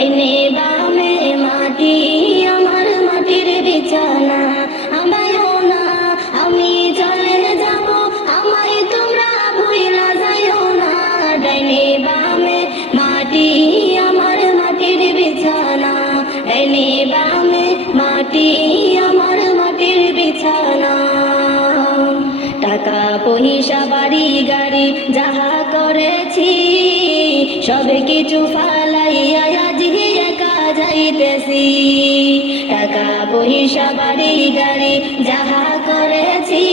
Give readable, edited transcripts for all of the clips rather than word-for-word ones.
ডাইনে বামে মাটি আমার মাটির বিছানা, আমায়ও না আমি চলে যাব, আমায় তোমরা ভুইলা যাইও না। ডাইনে বামে মাটি আমার মাটির বিছানা, ডাইনে বামে মাটি আমার মাটির বিছানা। টাকা পয়সা বাড়ি গাড়ি যাহা করেছি, সবে কিছু ফালাইয়া আজ একা যাইতেছি। টাকা পয়সা বাড়ি গাড়ি যাহা করেছি,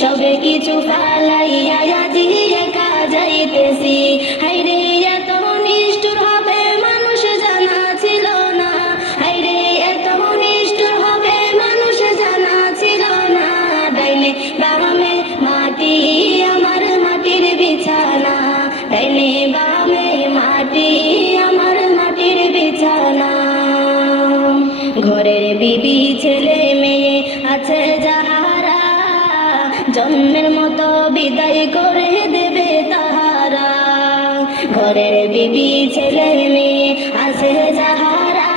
সবে কিছু ফালাইয়া আজ একা যাইতেছি। হায়রে এত নিষ্ঠুর হবে মানুষ জানা ছিল না, হায়রে এত নিষ্ঠুর হবে মানুষ জানা ছিল না। ডাইনে বামে মাটি আমার মাটির বিছানা, ডাইনে বামে মাটি আমার মাটির বিছানা। ঘরের বিবি ছেলে মেয়ে আছে যাহারা, জন্মের মতো বিদায় করে দেবে তাহারা। ঘরের বিবি ছেলে মেয়ে আছে যাহারা,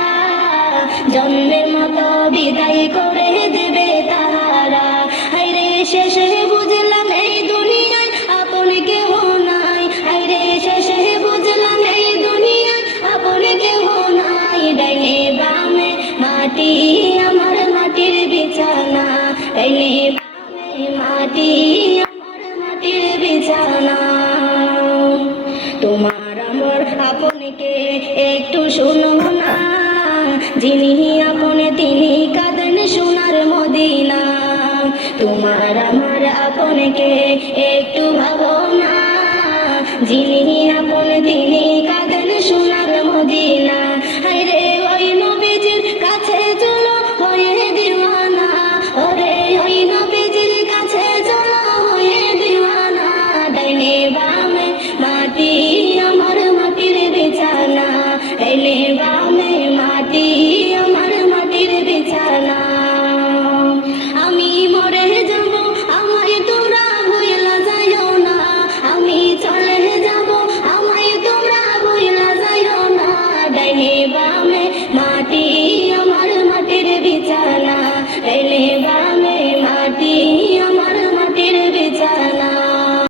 জন্মের মতো বিদায় করে দেবে তাহারা। হায়রে শেষে বুঝলাম এই দুনিয়ায় আপন কেহ নাই, হায়রে শেষে বুঝলাম এই দুনিয়ায় আপন কেহ নাই। ডাইনে বামে মাটি আমার মাটির বিছানা, ডাইনে বামে মাটি আমার মাটির বিছানা। তোমার আমার আপনকে একটু শুনো না, যিনি আপনে তিনি কাঁদেন সোনার মদিনা। তোমার আমার আপনকে একটু ভাবো না, যিনি আপনে তিনি কাঁদেন সোনার মদিনা। হায়রে ওই নবীজির কাছে চলো হয়ে দিওয়ানা, ওরে ওই